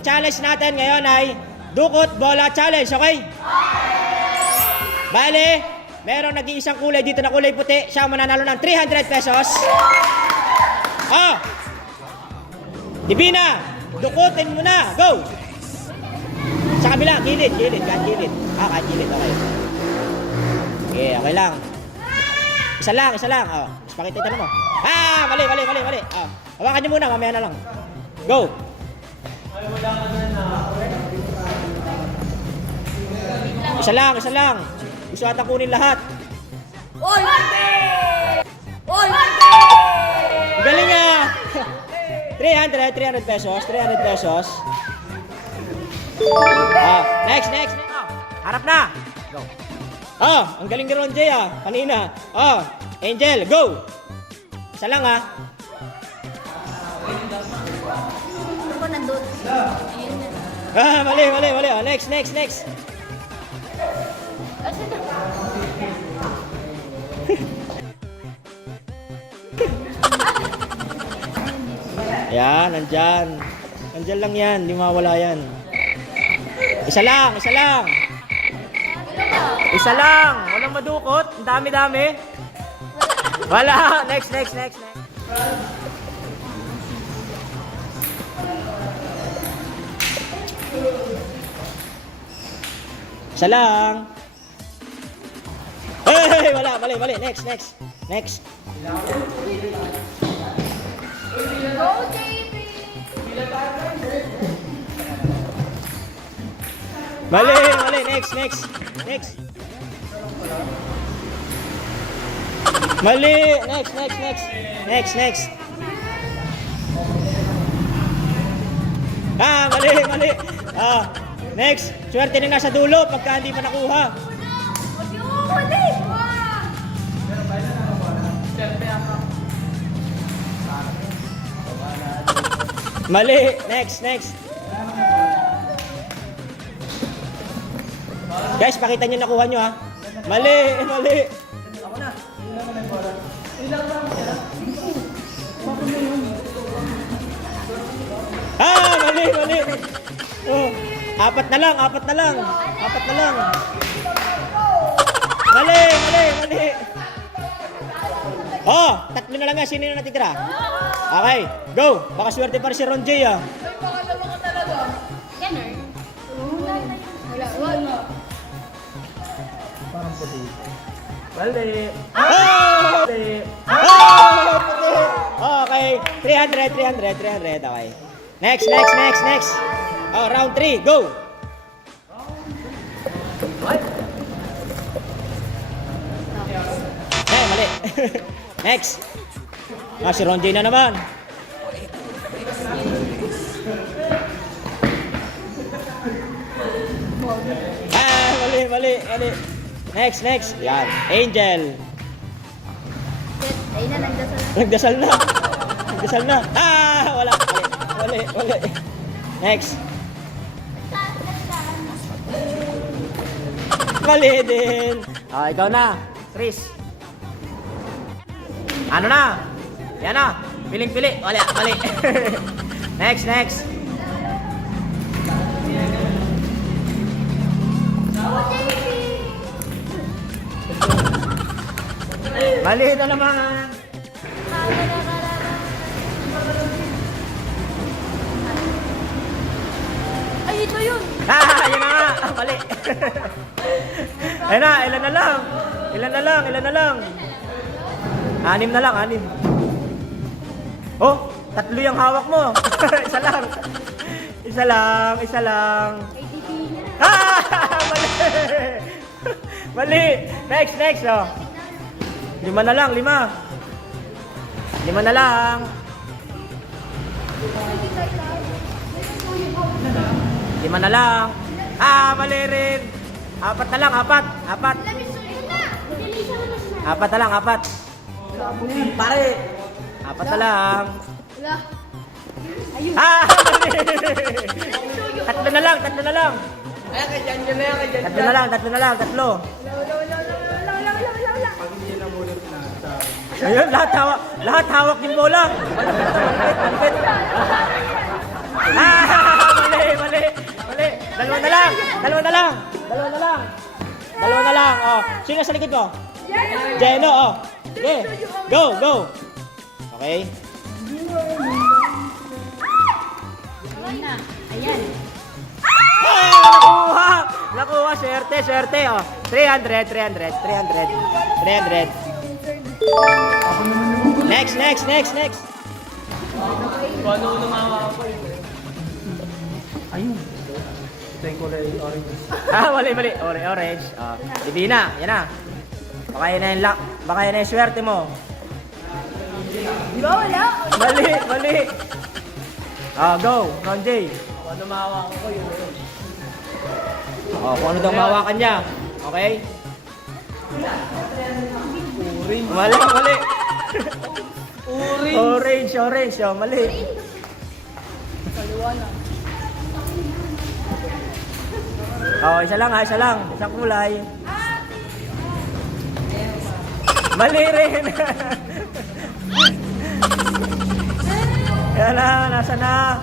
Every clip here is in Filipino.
ang challenge natin ngayon ay Dukot Bola Challenge, okay? Bale, merong nag-iisang kulay dito na kulay puti. Siya ang mananalo ng 300 pesos. Oh! Divina, dukutin mo na. Go! Sa kabila, gilid. Kahit gilid. Kahit gilid, okay. Okay, okay lang. Isa lang. Oh, mas pakita ito mo. Mali. Oh, hawakan niyo muna, mamaya na lang. Go! Isa lang. Gusto ata kunin lahat. Oy! Galing nga! 300 pesos. Next. Harap na. Go. Ang galing ni Ron J kanina. Angel, go. Isa lang Ako nandun. Mali. Next. Yan, nandyan. Nandyan lang yan, di mawala yan. Isa lang. Walang madukot. Ang dami. Wala. Next. Isa lang. Hey, wala. Mali. Next. Go, JP! Mali. Next. Mali. Next. Mali. Next. Swerte na nasa dulo pagka hindi pa nakuha. Mali! Mali. Next. Guys, pakita nyo nakuha nyo Mali. Ako na. Mali. Apat na lang. Mali. Tatlo na lang nga. Sino na natitira? Okay, go. Baka swerte pa rin si Ron J Ganun. Wala. Parang puti. Mali. Okay, 300. Okay. Next. Round 3, go. Mali. Next. Si Ron J na naman. Mali. Next. Yan. Angel. Ayun na, nagdasal. Nagdasal na. Wala. Mali. Next. Mali din. Ikaw na. Chris. Ano na? Yan na. Piling-pili. Mali. Next. Mali na naman. Ay, ito yun. Yan na nga. Mali. Ayun na. Ilan na lang. 6 na lang. Oh, 3 yung hawak mo. Isa lang. Kay Divina. Mali. Next. 5 na lang. 5 na lang. 5 na lang. Mali rin. 4 na lang. 4 na lang. 4. Pare. 4 na lang. Wala. Ayun. Mali. 3 na lang. Ayan, kay Janjo na yan, kay Janjo. 3 na lang. Wala. Ayun, lahat hawak yung bola. Mali. Dalawa na lang. Dalawa na lang. Dalawa na lang. Oh. Sino sa likod mo? Jeno, oh. Okay. Go, go. Okay. Ayan. Nakuha! Nakuha, swerte, swerte, oh. 300. Next. Paano lumawa ako yun? Ayun. Ito yung kulay orange. Mali. Orange. Oh. Divina, yan na. Baka yan na yung luck. Baka yan na yung swerte mo. Di ba wala? Mali. Go. Round J. Paano lumawa ako yun? Oh, kung ano daw mahawakan niya. Okay? Mali. Orange. Oh, mali. Oh, isa lang. Isang kulay. Mali rin. Yan na, nasa na.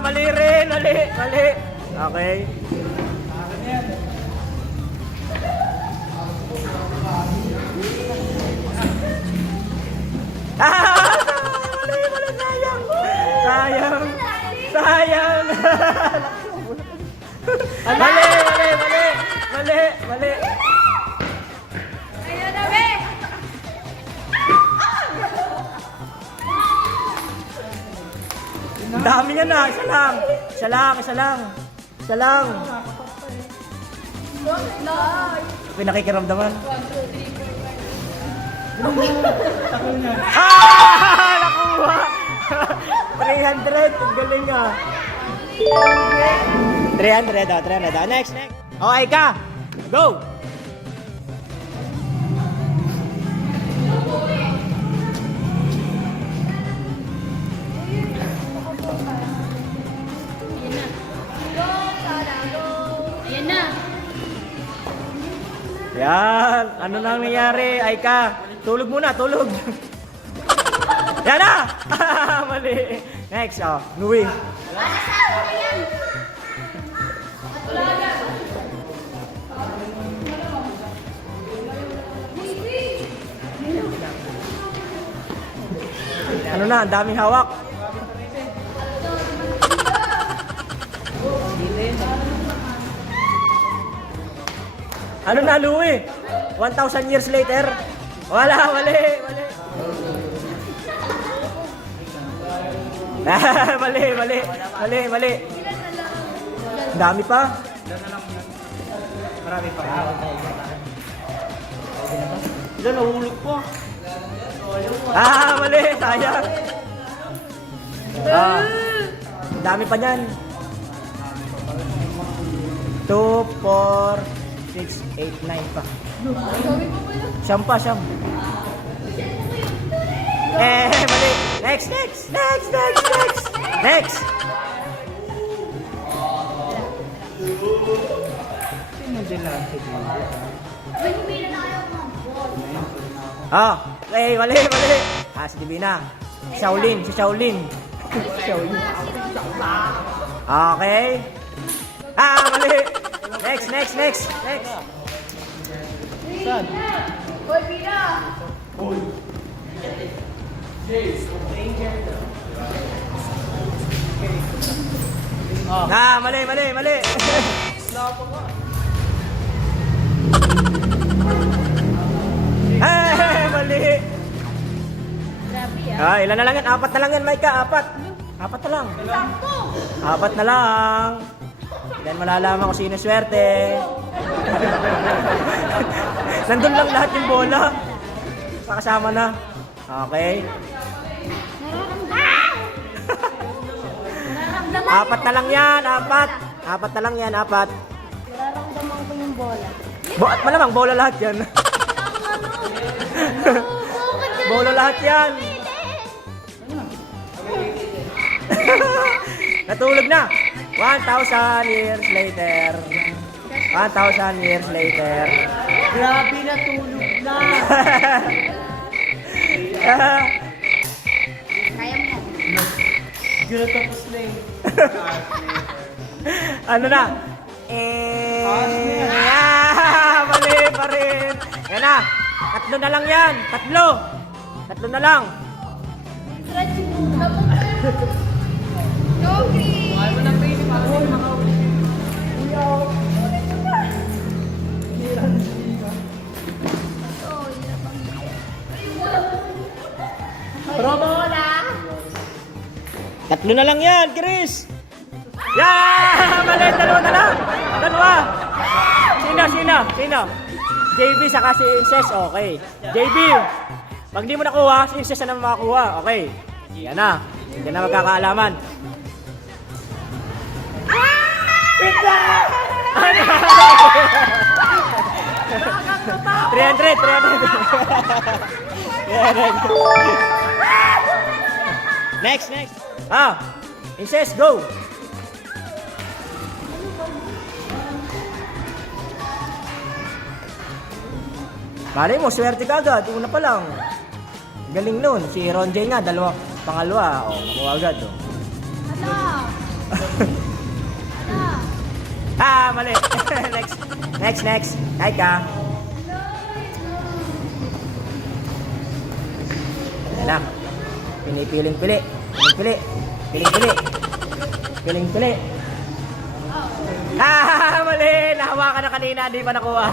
Mali rin. Okay. Mali, sayang. Mali. Ayun na, be! Ang dami niya na, isa lang. May nakikiramdaman. Nakuha! 300, ang galing ah. 300. Next. Okay ka, go! Ayan na. Yan, ano nang nangyari? Aika, tulog muna. Yan na! Mali. Next, Louie. Ano na, ang daming hawak. Ano na, Louie? 1,000 years later? Mali. Mali. Ang dami pa. Marami pa. Ilan, nahulog po. Mali. Sayang. Ang dami pa niyan. 2, 4, 6, 8, 9 pa. Siyam pa. Mali. Next. Mali. Si Divina. Si Shaolin. Okay. Mali. Next. Saan? Hoy, Pina! Mali. Mali. Grabe Ilan na lang yan? 4 na lang yan, Maika. 4 na lang. Sakto! 4 na lang. Then malalaman kung sino swerte. Nandun lang lahat yung bola. Pakasama na. Okay. Nararamdaman 4 na lang yan. 4 na lang yan. 4. Nararamdaman ko yung bola. At malamang bola lahat yan. Bola lahat yan. Natulog na. 1,000 years later. 1,000 years later. Grabe na tulog na. Hindi na tapos na eh. Ano na? Mali pa rin. Yan na. Tatlo na lang yan. Tatlo. Tatlo na lang. Mahal mo ng pain para hindi makaulit. Tatlo na lang yan, Chris. Mali. Dalawa na lang. Dalawa. Sino? JB saka si Inces. Okay. JB. Pag di mo nakuha, si Inces na naman makakuha. Okay. Yan na. Yan na magkakaalaman. 300. Next. Inces, go. Malay mo, swerte ka agad. Una pa lang. Galing nun. Si Ron J nga, pangalawa. O, nakuha agad. O. Mali. Next. Ay ka. Yan na. Piling-pili. Mali. Nahawakan na kanina, hindi pa nakuha.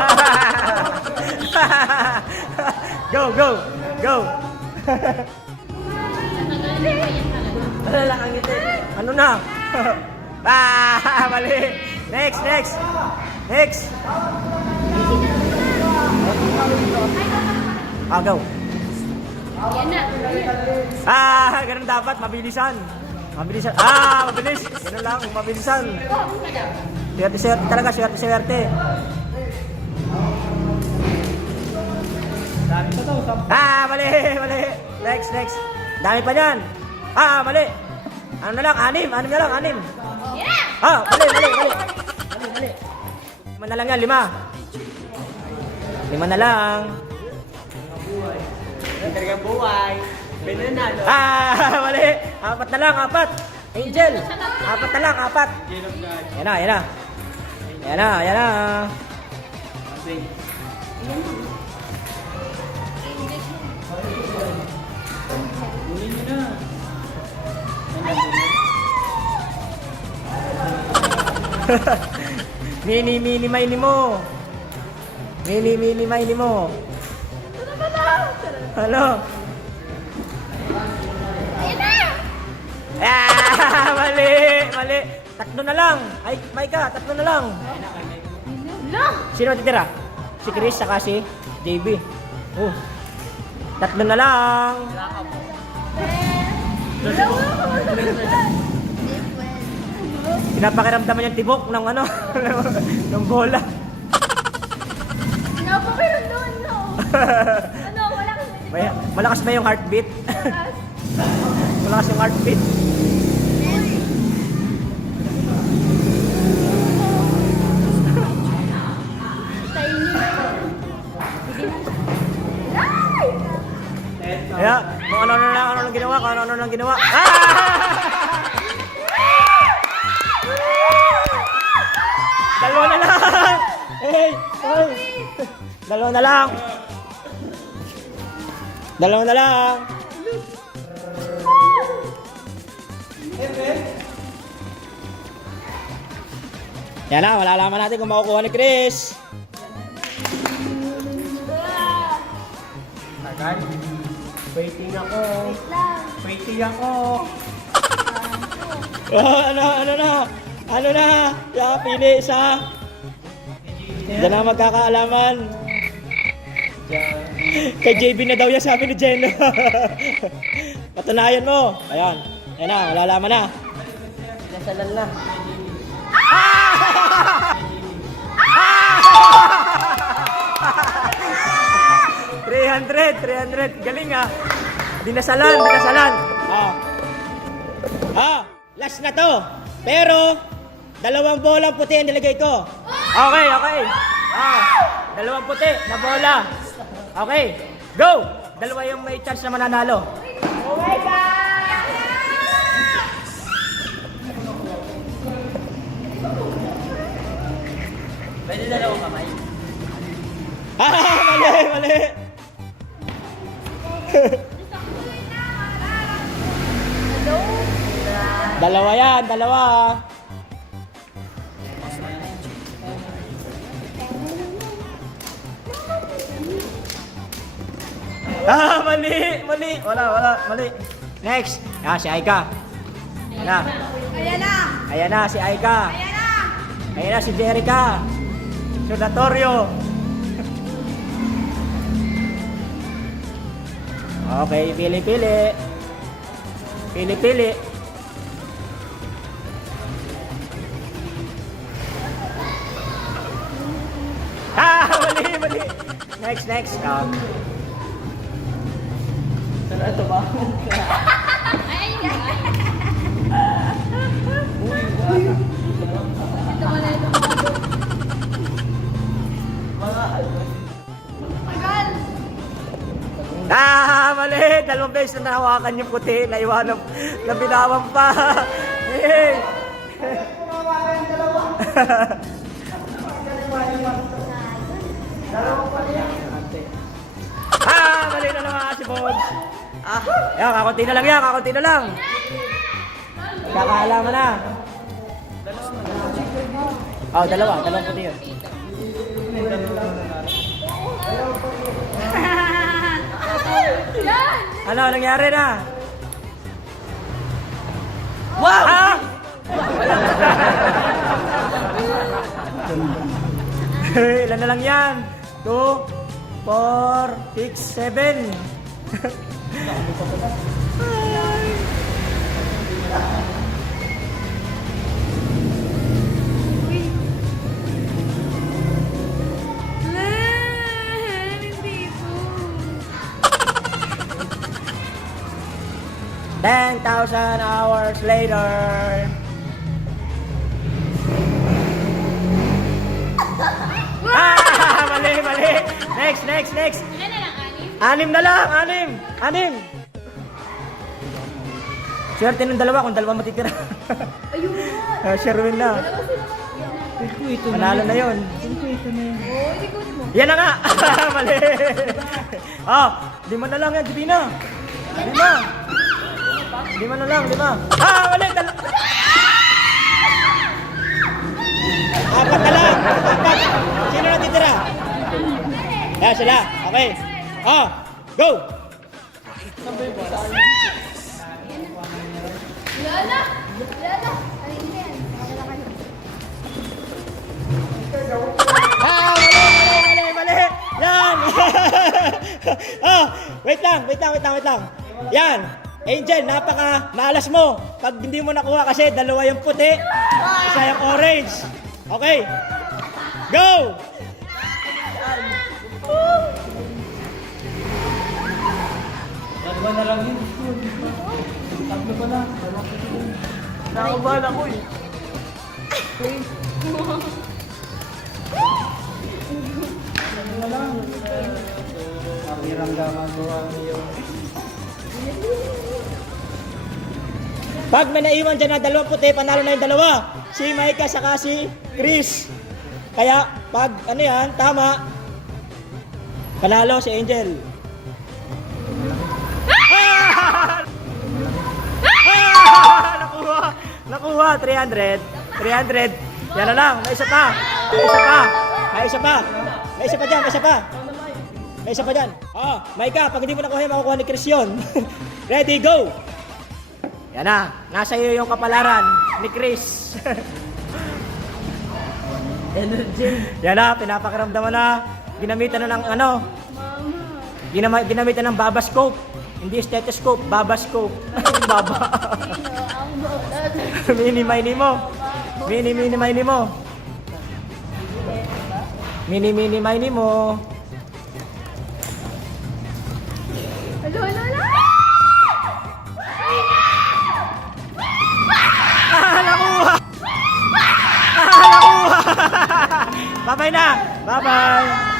Go. Wala lang ang ngiti. Ano na? Mali. Next. Go. Yan na. Ganun dapat, mabilisan. Mabilis. Ganun lang, mabilisan. Swerte talaga, swerte. Dami pa daw. Mali. Next. Dami pa niyan. Mali. Ano na lang, anim na lang. Mali. Lima na lang yan, 5. 5 na lang. Talagang buhay. Binanalo. Mali. 4 na lang, 4. Angel. 4 na lang, 4. Yan na. Kunin nyo na. Mini mo. Ano? Mali. 3 na lang. Ay, Maika, 3 na lang. Sino titira? Si Chris saka si JB. 3 na lang. Pinapakiramdaman yung tibok ng ng bola. Napakiram doon, no? Malakas ba yung heartbeat? Malakas yung heartbeat. Kaya, kung ano lang ginawa. Dalawa na lang. Hey. Dalawa na lang. Yan na, malalaman natin kung makukuha ni Chris. Tagal. Waiting ako. Ano na? Kaya pili isa. Diyan na magkakaalaman. Kay JB na daw yan, sabi ni Jenno. Patunayan mo. Ayan na, malalaman na. Nasalan na. 300. Galing ah. Dinasalan. Last na to. Pero, 2 bolang puti ang nilagay ko. Okay. 2 puti na bola. Okay, go! 2 yung may chance na mananalo. Oh my God! Pwede dalawang kamay. Mali, mali. Dalawa yan, dalawa. Mali, mali. Wala, mali. Next. Si Aika. Ayan na. Ayan na. Ayan na, si Aika. Ayan na. Ayan na, si Jerica. Sudatorio. Okay, pili-pili. Pili-pili. Mali. Next. Ito ba? Ay, ito mo na ito. Tagal. Mali. Dalawang beses na nahawakan yung puti. Naiwanan na binawan pa. Hey. Mali na naman si Bones. Yan, kakunti na lang yan. Kakaalaman na. Dalawang puti yun. Yan. Ano, nangyari na? Wow! Ilan na lang yan? 2, 4, 6, 7. Hindi po. 10,000 hours later. Mali. Next. Ilan na lang, Ani? 6 na lang, 6. Swerte ng dalawa kung dalawa matitira. Ayun. Sherwin na. Ito Panalo na yun. Ito na yun. Oh, hindi ko mo. Yan na nga. Mali. 5 na lang yan, Divina. 5 na lang, 5. Mali. 4 na lang. 4. Sino natitira? Yan sila. Okay. Go. Lala. Ayun yan. Wala kayo. Mali. Yan. Wait lang. Yan. Angel, napaka malas mo. Pag hindi mo nakuha kasi dalawa yung puti, isa yung orange. Okay. Go! Dalawa na lang yun. Tatlo pa na. Nakakabahan ako eh. Dalawa lang. Makiramdaman mo ang iyong... Pag may naiwan dyan na dalawang puti, panalo na yung dalawa. Si Micah saka si Chris. Kaya, pag ano yan, tama, panalo si Angel. Nakuha, 300. Yan na lang, may isa pa. May isa pa dyan. Micah, pag hindi mo nakuha, makukuha ni Chris yun. Ready, go! Yan na, nasa iyo yung kapalaran ni Chris. Energy. Yan na, pinapakiramdaman na. Ginamitan na ng ano? Ginamitan ng babascope. Hindi stethoscope, babascope. Baba. Mini-mini mo. Mini-mini mo. Lala. Nakuha! Bye-bye na! Bye-bye!